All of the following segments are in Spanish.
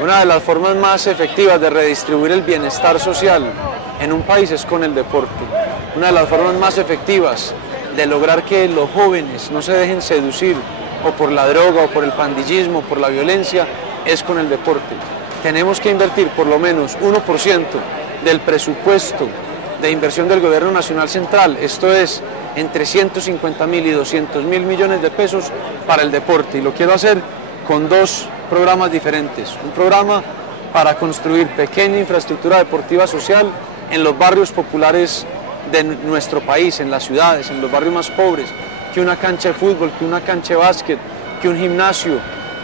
Una de las formas más efectivas de redistribuir el bienestar social en un país es con el deporte. Una de las formas más efectivas de lograr que los jóvenes no se dejen seducir o por la droga o por el pandillismo, por la violencia, es con el deporte. Tenemos que invertir por lo menos 1% del presupuesto de inversión del Gobierno Nacional Central, esto es entre 150.000 y 200.000 millones de pesos para el deporte, y lo quiero hacer con dos programas diferentes. Un programa para construir pequeña infraestructura deportiva social en los barrios populares de nuestro país, en las ciudades, en los barrios más pobres, que una cancha de fútbol, que una cancha de básquet, que un gimnasio,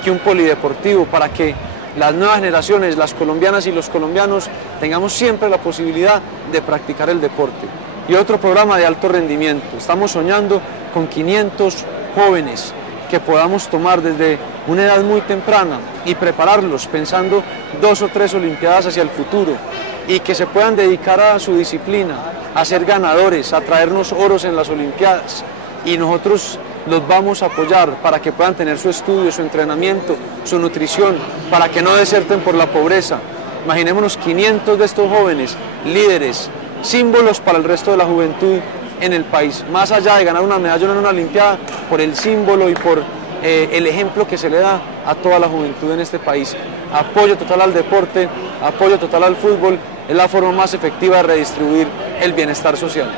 que un polideportivo, para que las nuevas generaciones, las colombianas y los colombianos, tengamos siempre la posibilidad de practicar el deporte. Y otro programa de alto rendimiento. Estamos soñando con 500 jóvenes que podamos tomar desde una edad muy temprana y prepararlos pensando 2 o 3 olimpiadas hacia el futuro, y que se puedan dedicar a su disciplina, a ser ganadores, a traernos oros en las olimpiadas, y nosotros los vamos a apoyar para que puedan tener su estudio, su entrenamiento, su nutrición, para que no deserten por la pobreza. Imaginémonos 500 de estos jóvenes, líderes, símbolos para el resto de la juventud en el país, más allá de ganar una medalla en una olimpiada, por el símbolo y por el ejemplo que se le da a toda la juventud en este país. Apoyo total al deporte, apoyo total al fútbol, es la forma más efectiva de redistribuir el bienestar social.